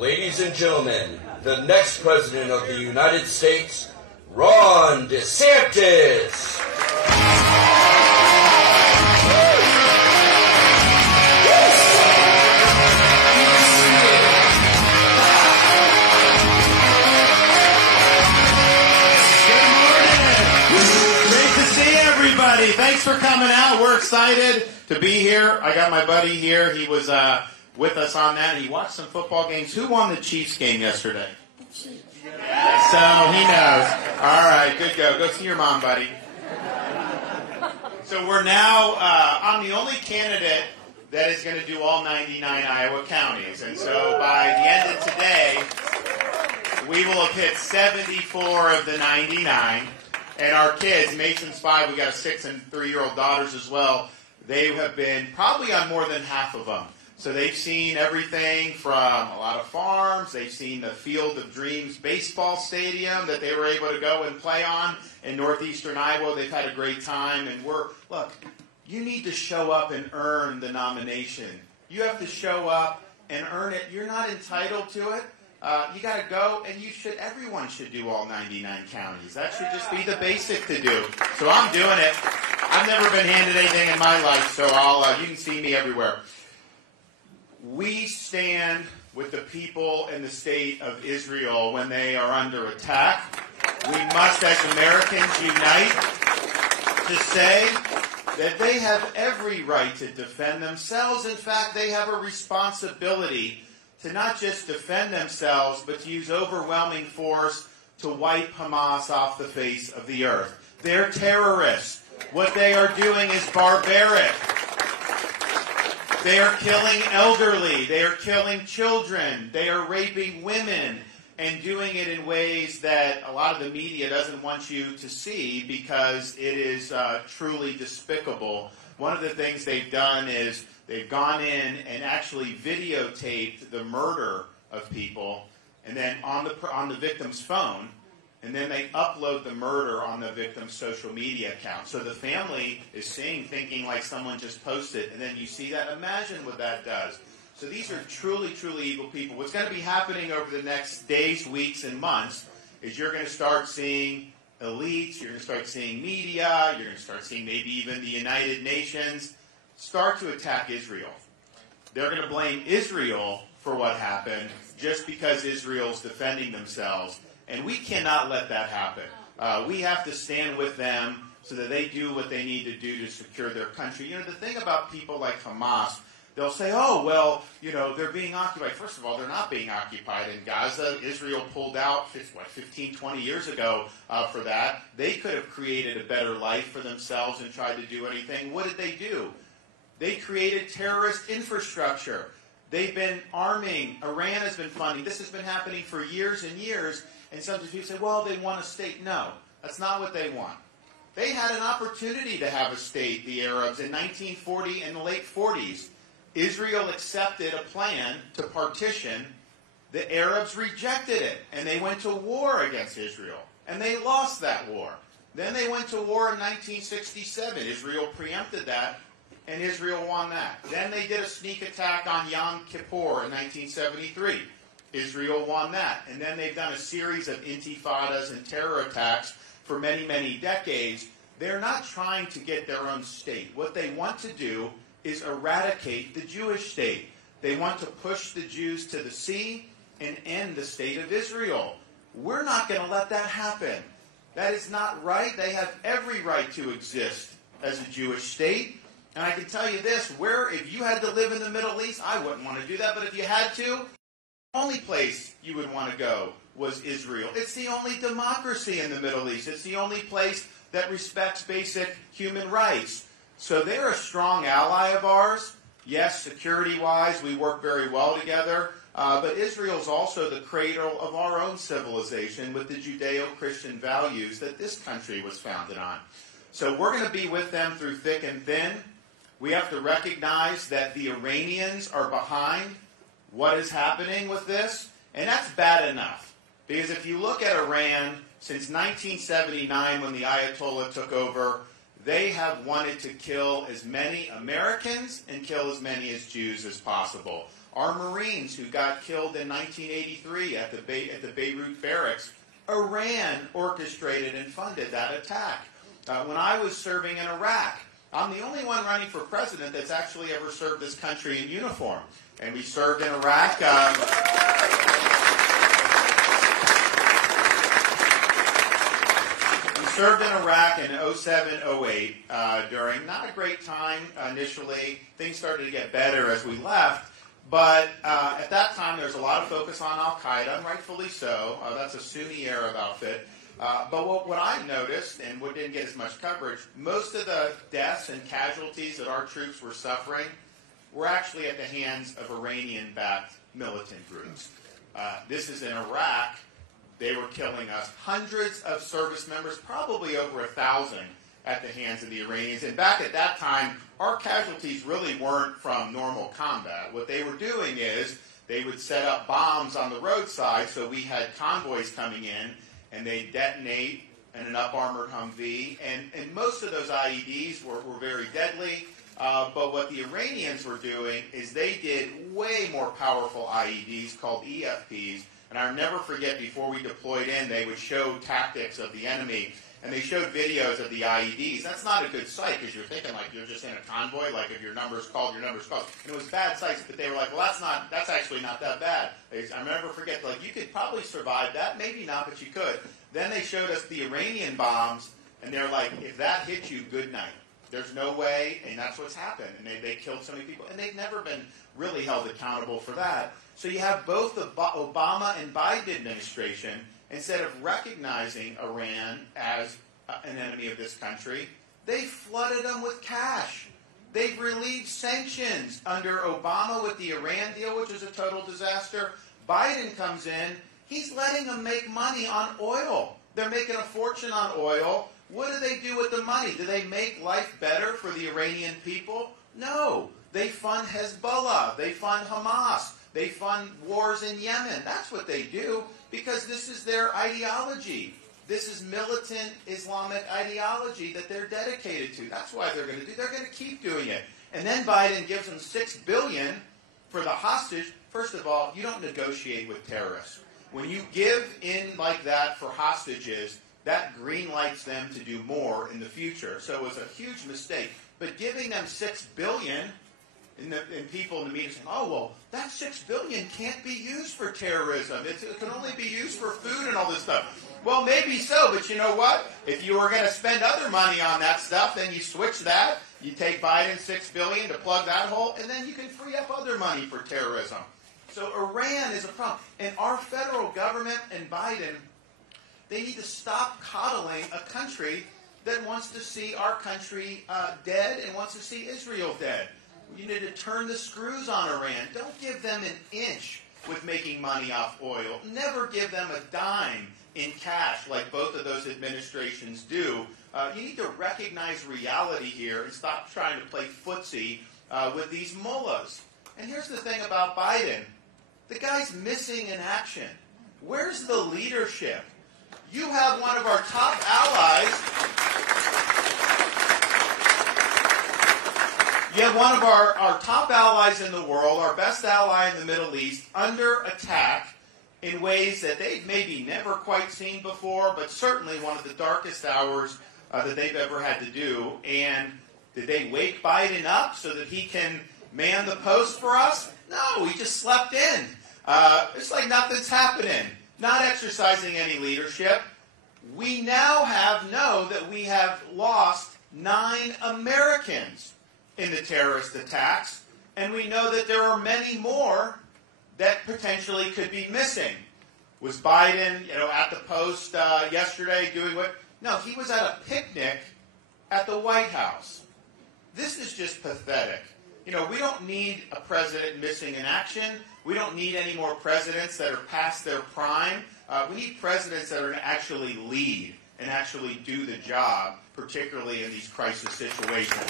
Ladies and gentlemen, the next President of the United States, Ron DeSantis. Thanks for coming out. We're excited to be here. I got my buddy here. He was with us on that. He watched some football games. Who won the Chiefs game yesterday? So he knows. All right, good go. Go see your mom, buddy. So we're now, I'm the only candidate that is going to do all 99 Iowa counties. And so by the end of today, we will have hit 74 of the 99. And our kids, Mason's 5, we got a 6 and 3-year-old daughters as well. They have been probably on more than half of them. So they've seen everything from a lot of farms. They've seen the Field of Dreams baseball stadium that they were able to go and play on in northeastern Iowa. They've had a great time. And look, you need to show up and earn the nomination. You have to show up and earn it. You're not entitled to it. You got to go, and everyone should do all 99 counties. That should just be the basic to do. So I'm doing it. I've never been handed anything in my life, so you can see me everywhere. We stand with the people in the state of Israel when they are under attack. We must, as Americans, unite to say that they have every right to defend themselves. In fact, they have a responsibility to not just defend themselves, but to use overwhelming force to wipe Hamas off the face of the earth. They're terrorists. What they are doing is barbaric. They are killing elderly. They are killing children. They are raping women and doing it in ways that a lot of the media doesn't want you to see because it is truly despicable. One of the things they've done is they've gone in and actually videotaped the murder of people, and then on the victim's phone, and then they upload the murder on the victim's social media account. So the family is thinking like someone just posted, and then you see that. Imagine what that does. So these are truly, truly evil people. What's going to be happening over the next days, weeks, and months is you're going to start seeing elites, you're going to start seeing media, you're going to start seeing maybe even the United Nations start to attack Israel. They're going to blame Israel for what happened just because Israel's defending themselves. And we cannot let that happen. We have to stand with them so that they do what they need to do to secure their country. You know, the thing about people like Hamas, they'll say, oh, well, you know, they're being occupied. First of all, they're not being occupied in Gaza. Israel pulled out, 15, 20 years ago for that. They could have created a better life for themselves and tried to do anything. What did they do? They created terrorist infrastructure. They've been arming. Iran has been funding. This has been happening for years and years. And sometimes people say, well, they want a state. No, that's not what they want. They had an opportunity to have a state, the Arabs, in 1940 and the late 40s. Israel accepted a plan to partition. The Arabs rejected it, and they went to war against Israel. And they lost that war. Then they went to war in 1967. Israel preempted that, and Israel won that. Then they did a sneak attack on Yom Kippur in 1973. Israel won that. And then they've done a series of intifadas and terror attacks for many, many decades. They're not trying to get their own state. What they want to do is eradicate the Jewish state. They want to push the Jews to the sea and end the state of Israel. We're not going to let that happen. That is not right. They have every right to exist as a Jewish state. And I can tell you this, if you had to live in the Middle East, I wouldn't want to do that, but if you had to, the only place you would want to go was Israel. It's the only democracy in the Middle East. It's the only place that respects basic human rights. So they're a strong ally of ours. Yes, security-wise, we work very well together. But Israel's also the cradle of our own civilization with the Judeo-Christian values that this country was founded on. So we're going to be with them through thick and thin. We have to recognize that the Iranians are behind what is happening with this, and that's bad enough. Because if you look at Iran, since 1979 when the Ayatollah took over, they have wanted to kill as many Americans and kill as many as Jews as possible. Our Marines who got killed in 1983 at the Beirut barracks, Iran orchestrated and funded that attack. When I was serving in Iraq, I'm the only one running for president that's actually ever served this country in uniform. And we served in Iraq. We served in Iraq in 07, 08 during not a great time initially. Things started to get better as we left. But at that time, there was a lot of focus on Al-Qaeda, and rightfully so. That's a Sunni Arab outfit. But what I noticed, and what didn't get as much coverage, most of the deaths and casualties that our troops were suffering were actually at the hands of Iranian-backed militant groups. This is in Iraq. They were killing us. Hundreds of service members, probably over 1,000, at the hands of the Iranians. And back at that time, our casualties really weren't from normal combat. What they were doing is they would set up bombs on the roadside, so we had convoys coming in, and they'd detonate in an up-armored Humvee. And most of those IEDs were very deadly. But what the Iranians were doing is they did way more powerful IEDs called EFPs. And I'll never forget, before we deployed in, they would show tactics of the enemy. And they showed videos of the IEDs. That's not a good sight, because you're thinking like you're just in a convoy, like if your number's called, your number's called. And it was bad sights, but they were like, well, that's actually not that bad. I'll never forget, like, you could probably survive that. Maybe not, but you could. Then they showed us the Iranian bombs, and they're like, if that hits you, good night. There's no way, and that's what's happened. And they killed so many people. And they've never been really held accountable for that. So you have both the Obama and Biden administration, instead of recognizing Iran as an enemy of this country, they flooded them with cash. They've relieved sanctions under Obama with the Iran deal, which was a total disaster. Biden comes in. He's letting them make money on oil. They're making a fortune on oil. What do they do with the money? Do they make life better for the Iranian people? No. They fund Hezbollah. They fund Hamas. They fund wars in Yemen. That's what they do, because this is their ideology. This is militant Islamic ideology that they're dedicated to. That's why they're going to do. They're going to keep doing it. And then Biden gives them $6 billion for the hostage. First of all, you don't negotiate with terrorists. When you give in like that for hostages, that green lights them to do more in the future. So it was a huge mistake. But giving them $6 billion, and people in the media saying, oh, well, that $6 billion can't be used for terrorism. It can only be used for food and all this stuff. Well, maybe so, but you know what? If you were going to spend other money on that stuff, then you switch that. You take Biden's $6 billion to plug that hole, and then you can free up other money for terrorism. So Iran is a problem. And our federal government and Biden, they need to stop coddling a country that wants to see our country dead and wants to see Israel dead. You need to turn the screws on Iran. Don't give them an inch with making money off oil. Never give them a dime in cash like both of those administrations do. You need to recognize reality here and stop trying to play footsie with these mullahs. And here's the thing about Biden. The guy's missing in action. Where's the leadership? You have one of our top allies. You have one of our top allies in the world, our best ally in the Middle East, under attack in ways that they've maybe never quite seen before, but certainly one of the darkest hours that they've ever had to do. And did they wake Biden up so that he can man the post for us? No, he just slept in. It's like nothing's happening. Not exercising any leadership. We now know that we have lost 9 Americans in the terrorist attacks, and we know that there are many more that potentially could be missing. Was Biden, at the post yesterday doing what? No, he was at a picnic at the White House. This is just pathetic. We don't need a president missing in action. We don't need any more presidents that are past their prime. We need presidents that are going to actually lead and actually do the job, particularly in these crisis situations.